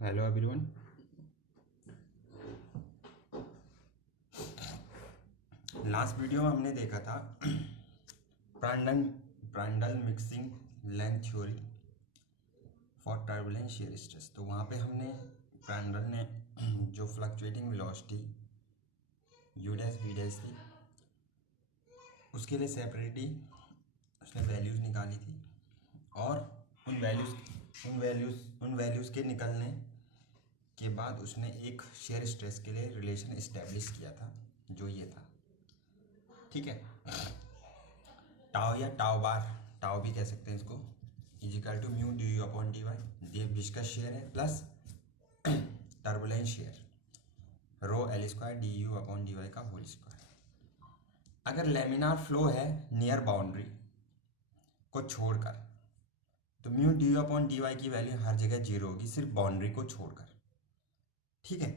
Hello everyone. Last video में हमने देखा था Prandtl Prandtl mixing length theory for turbulent shear stress. तो वहाँ पे हमने प्रांडल ने जो fluctuating velocity u dash v dash थी उसके लिए सेपरेटली उसने वैल्यूज़ निकाली थी और उन वैल्यूज़ के निकलने के बाद उसने एक शेयर स्ट्रेस के लिए रिलेशन इस्टेब्लिश किया था जो ये था। ठीक है, टाउ या टाउ बार, टाउ भी कह सकते हैं इसको, equal to mu d u upon d y. ये विस्कस शेयर है plus turbulent shear rho l square d u upon d y का होल स्क्वायर। अगर लेमिनार फ्लो है नियर बाउंड्री को छोड़कर तो mu d u upon d y की value हर जगह जीरो होगी, सिर्फ बाउंड्री को छोड़कर। ठीक है,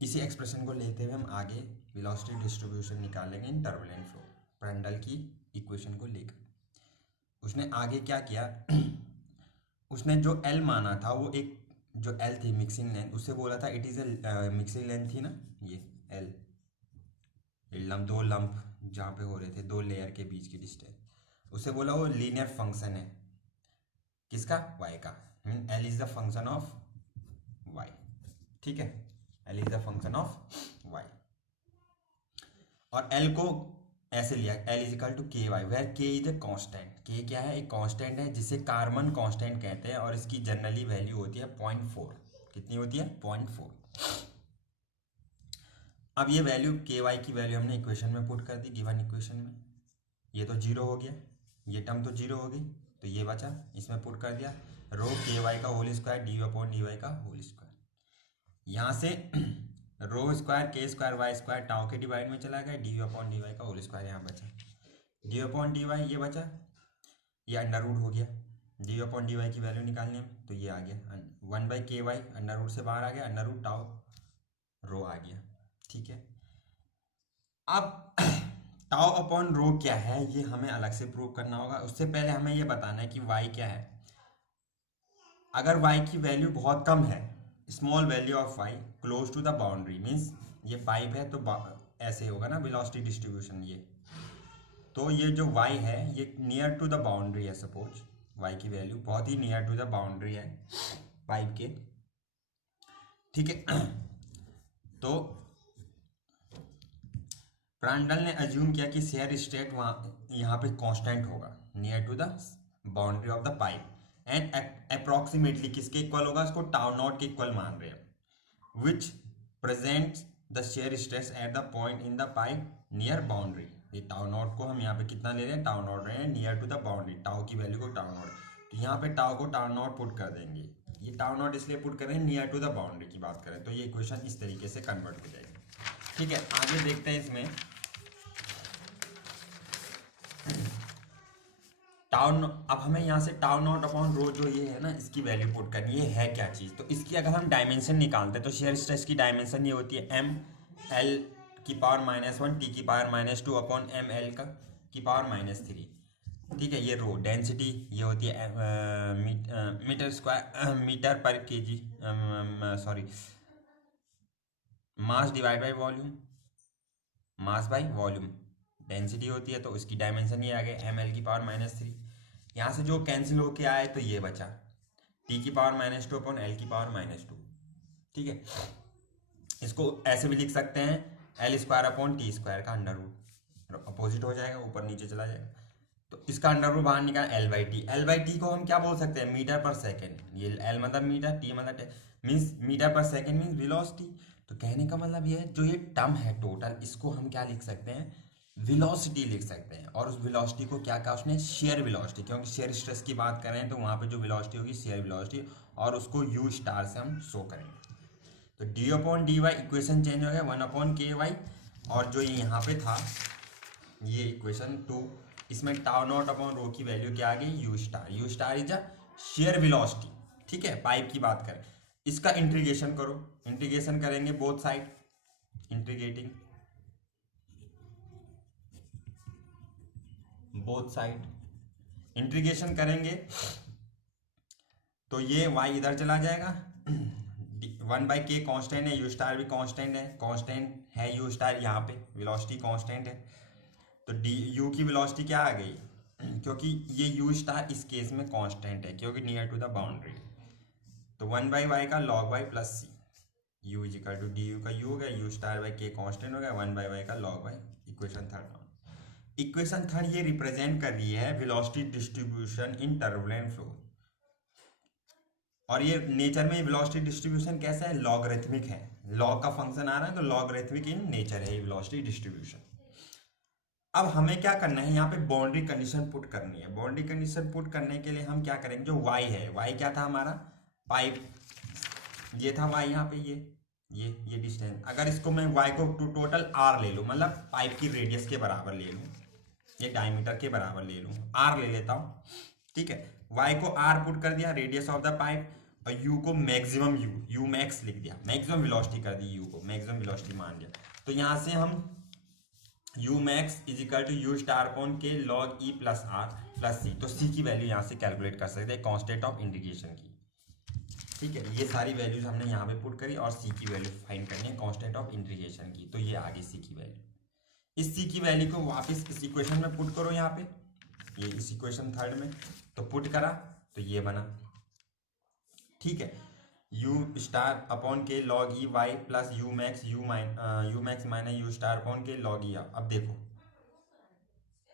इसी एक्सप्रेशन को लेते हुए हम आगे वेलोसिटी डिस्ट्रीब्यूशन निकालेंगे इन टर्बुलेंट फ्लो प्रांडल की इक्वेशन को लेकर। उसने आगे क्या किया उसने जो एल माना था वो एक जो एल थी मिक्सिंग लेंथ, उससे बोला था it is a mixing length थी ना, ये एल दो लंप जहाँ पे हो रहे थे, दो लेयर के बीच की डिस्टेंस, उससे बोला वो लीनियर फंक्शन है किसका, वाई का। L is the function of y. ठीक है, l is the function of y और एल को ऐसे लिया l is equal to k y where k is a constant. K क्या है, एक कॉन्स्टेंट है जिसे कार्बन कॉन्स्टेंट कहते हैं और इसकी जनरली वैल्यू होती है 0.4। कितनी होती है, 0.4। अब ये वैल्यू के वाई की वैल्यू हमने इक्वेशन में पुट कर दी, गिवन इक्वेशन में। ये तो जीरो हो गया, ये टर्म तो जीरो हो गई, तो ये बचा, इसमें पुट कर दिया रो के वाई का whole square d upon d y का होल स्क्वायर। यहाँ से rho square k square y square tau के डिवाइड में चला गया, डी अपॉन डी वाई का होल स्क्वायर यहाँ बचा, डी अपॉन डी वाई ये बचा, ये अंडर रूट हो गया, डी अपॉन डी वाई की वैल्यू निकालनी है तो ये आ गया 1/ky, अंडर रूट से बाहर आ गया, अंडर रूट टाउ रो आ गया। ठीक है, अब टाउ अपॉन रो क्या है ये हमें अलग से प्रूव करना होगा। उससे पहले हमें ये बताना है कि वाई क्या है। अगर वाई की वैल्यू बहुत कम है, small value of y close to the boundary, means ये पाइप है तो ऐसे होगा ना वेलोसिटी डिस्ट्रीब्यूशन, ये तो ये जो वाई है ये नियर टू द बाउंड्री है। सपोज वाई की वैल्यू बहुत ही नियर टू द बाउंड्री है पाइप के। ठीक है, तो प्रांडल ने अज्यूम किया कि शेयर स्टेट वहाँ यहाँ पे कांस्टेंट होगा near to the boundary of the pipe and approximately किसके इक्वल होगा, इसको टाउ नॉट के इक्वल मान रहे हैं, which presents the shear stress at the point in the pipe near boundary. ये टाउ नॉट को हम यहाँ पे कितना ले रहे हैं, टाउ नॉट रहे हैं near to the boundary, tau की वैल्यू को टाउ नॉट, तो यहाँ पे टाउ को टाउ नॉट पुट कर देंगे। ये टाउ नॉट इसलिए पुट कर रहे हैं नियर टू द बाउंड्री की बात करें तो ये इक्वेशन इस तरीके से कन्वर्ट हो जाएगी। ठीक है, आगे देखते हैं इसमें टाउ। अब हमें यहाँ से टाउ नॉट अपॉन रो जो ये है ना इसकी वैल्यू पुट करनी, ये है क्या चीज़, तो इसकी अगर हम डायमेंशन निकालते हैं तो शेयर स्ट्रेस की डायमेंशन ये होती है एम एल की पावर -1 टी की पावर -2 अपॉन एम एल का की पावर -3। ठीक है, ये रो डेंसिटी ये होती है मीटर स्क्वायर मीटर पर K G, sorry mass divide by volume, mass by volume density होती है, तो इसकी डायमेंशन ये आ गया एम एल की पावर -3। यहाँ से जो कैंसिल होके आए तो ये बचा टी की पावर -2 अपॉन एल की पावर -2। ठीक है, इसको ऐसे भी लिख सकते हैं L square upon T square का अंडर रूट, अपोजिट हो जाएगा, ऊपर नीचे चला जाएगा, तो इसका अंडर रूट बाहर निकाला L by T. L by T को हम क्या बोल सकते हैं, मीटर पर सेकेंड, ये एल मतलब मीटर, टी मतलब मीन्स मीटर पर सेकेंड मीन्स वेलोसिटी। तो कहने का मतलब ये है जो ये टर्म है टोटल, इसको हम क्या लिख सकते हैं, वेलोसिटी लिख सकते हैं। और उस वेलोसिटी को क्या कहा उसने, शेयर वेलोसिटी, क्योंकि शेयर स्ट्रेस की बात करें तो वहाँ पे जो वेलोसिटी होगी शेयर वेलोसिटी, और उसको यू स्टार से हम शो करेंगे। तो d upon d y equation change हो गया 1/k वाई, और जो यहाँ पे था ये इक्वेशन 2, इसमें टाउ नॉट अपॉन रो की वैल्यू क्या आ गई, you star. You star is a shear velocity. ठीक है, पाइप की बात करें, इसका इंटीग्रेशन करो, इंटीग्रेशन करेंगे both side, integrating both side, integration करेंगे तो ये y इधर चला जाएगा, 1 बाई के कॉन्स्टेंट है, यू स्टार भी कांस्टेंट है यू स्टार, यहाँ पे वेलोसिटी कांस्टेंट है, तो डी यू की वेलोसिटी क्या आ गई, क्योंकि ये यू स्टार इस केस में कांस्टेंट है क्योंकि नियर टू द बाउंड्री, तो 1 बाई वाई का log y plus c, u is equal to d u का यू हो गया, u star by k constant हो गया, 1 बाई वाई का लॉग वाई। इक्वेशन थर्ड ये रिप्रेजेंट कर रही है velocity distribution in turbulent flow, और ये नेचर में वेलोसिटी डिस्ट्रीब्यूशन कैसा है, लॉगरिथमिक है, लॉग का फंक्शन आ रहा है तो लॉगरिथमिक इन नेचर है ये वेलोसिटी डिस्ट्रीब्यूशन। अब हमें क्या करना है, यहाँ पे बाउंड्री कंडीशन पुट करनी है। बाउंड्री कंडीशन पुट करने के लिए हम क्या करेंगे, जो y है, y क्या था हमारा, पाइप, ये था y, यहाँ पे ये डिस्टेंस, अगर इसको मैं y को टोटल r ले लूँ, मतलब पाइप की रेडियस के बराबर ले लूँ, ये डायमीटर के बराबर ले लूँ, r ले लेता हूँ, ठीक है, y को r पुट कर दिया, रेडियस ऑफ द पाइप, और u को मैक्सिमम u मैक्स लिख दिया, मैक्सिमम वेलोसिटी कर दी, u को मैक्सिमम वेलोसिटी मान दिया, तो यहाँ से हम u max is equal to U star upon के log E plus R plus C, तो सी की वैल्यू यहाँ से कैलकुलेट कर सकते हैं कांस्टेंट ऑफ इंटीग्रेशन की, ठीक है, ये सारी वैल्यूज हमने यहाँ पे पुट करी और सी की वैल्यू फाइंड करनी है कांस्टेंट ऑफ इंटीग्रेशन की, तो ये आ गई सी की वैल्यू। इस सी की वैल्यू को वापस इस इक्वेशन में पुट करो, यहाँ पे ये इस इक्वेशन थर्ड में, तो पुट करा तो ये बना, ठीक है, यू स्टार अपॉन के log e y plus u max minus u star upon के लॉग ई। अब देखो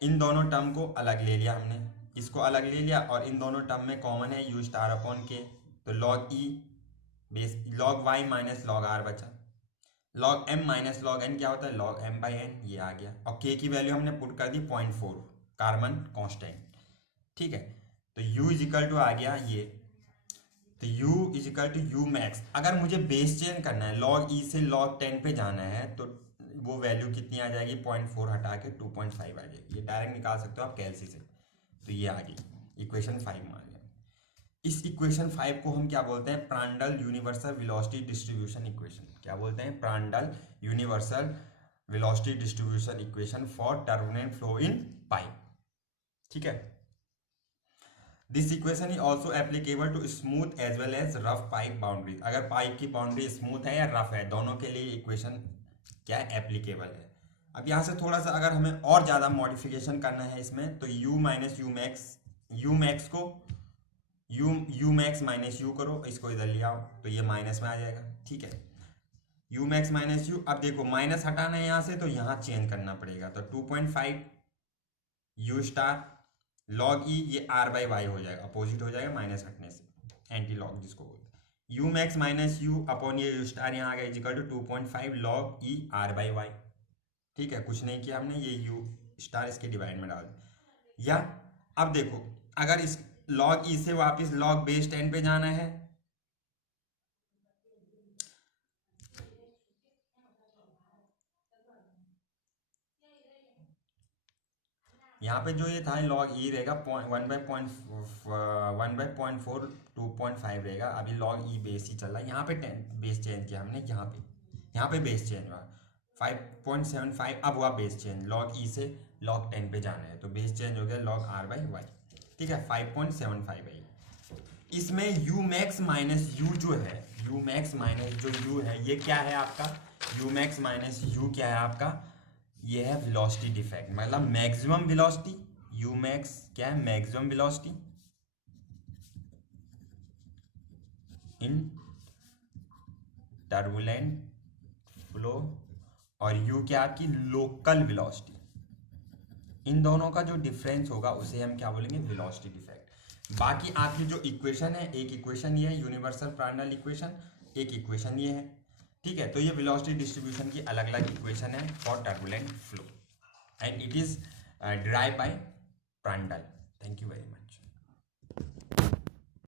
इन दोनों टर्म को अलग ले लिया हमने, इसको अलग ले लिया, और इन दोनों टर्म में कॉमन है यू स्टार अपॉन के, तो log E base log Y minus log R बचा, log M minus log N क्या होता है, लॉग एम बाई एन, ये आ गया, और के की वैल्यू हमने पुट कर दी 0.4 कार्बन कांस्टेंट, ठीक है, तो u इज इक्वल टू आ गया ये, तो u is equal to u max, अगर मुझे बेस चेंज करना है लॉग ई से लॉग 10 पे जाना है तो वो वैल्यू कितनी आ जाएगी, 0.4 हटा के 2.5 आ जाएगी, ये डायरेक्ट निकाल सकते हो आप कैलसी से, तो ये आ गई इक्वेशन 5 में आ गया। इस इक्वेशन 5 को हम क्या बोलते हैं, Prandtl universal velocity distribution equation, क्या बोलते हैं, Prandtl universal velocity distribution equation for turbulent flow in pipe, ठीक है। This equation is also applicable to smooth as well as rough pipe boundary, अगर पाइप की बाउंड्री स्मूथ है या rough है, दोनों के लिए इक्वेशन क्या है, एप्लीकेबल है। अब यहाँ से थोड़ा सा अगर हमें और ज़्यादा मॉडिफिकेशन करना है इसमें, तो u माइनस यू मैक्स को यू मैक्स माइनस यू करो, इसको इधर ले आओ तो ये माइनस में आ जाएगा, ठीक है, यू मैक्स माइनस यू। अब देखो माइनस हटाना है यहाँ से तो यहाँ चेंज करना पड़ेगा, तो 2.5 यू स्टार लॉग ई, ये आर बाई वाई हो जाएगा, अपोजिट हो जाएगा माइनस हटने से, एंटी लॉग जिसको बोलते हैं, u max minus u upon ये यू स्टार यहाँ आ गया equal to 2.5 log e r by y, ठीक है, कुछ नहीं किया हमने, ये यू स्टार इसके डिवाइड में डाल दिया। या अब देखो अगर इस लॉग ई से वापस लॉग बेस 10 पे जाना है, यहाँ पे जो ये था लॉग ई रहेगा 1/0.4 2.5 रहेगा, अभी लॉग ई बेस ही चल रहा है, यहाँ पे 10 बेस चेंज किया हमने, यहाँ पे बेस चेंज हुआ 5.75, अब हुआ बेस चेंज, लॉग ई से लॉग 10 पे जाना है तो बेस चेंज हो गया लॉग आर बाई वाई, ठीक है, 5.75 है। इसमें यू मैक्स माइनस यू जो है, यू मैक्स माइनस जो यू है ये क्या है आपका, यू मैक्स माइनस यू क्या है आपका, ये है वेलोसिटी डिफेक्ट, मतलब मैक्सिमम वेलोसिटी, यू मैक्स क्या है, मैक्सिमम वेलोसिटी इन टर्बुलेंट फ्लो, और यू क्या आपकी लोकल वेलोसिटी, इन दोनों का जो डिफरेंस होगा उसे हम क्या बोलेंगे, वेलोसिटी डिफेक्ट। बाकी आपकी जो इक्वेशन है, एक इक्वेशन ये है यूनिवर्सल प्रांडल इक्वेशन, एक इक्वेशन ये है, ठीक है, तो ये वेलोसिटी डिस्ट्रीब्यूशन की अलग अलग इक्वेशन है for turbulent flow and it is derived bye Prandtl. Thank you very much.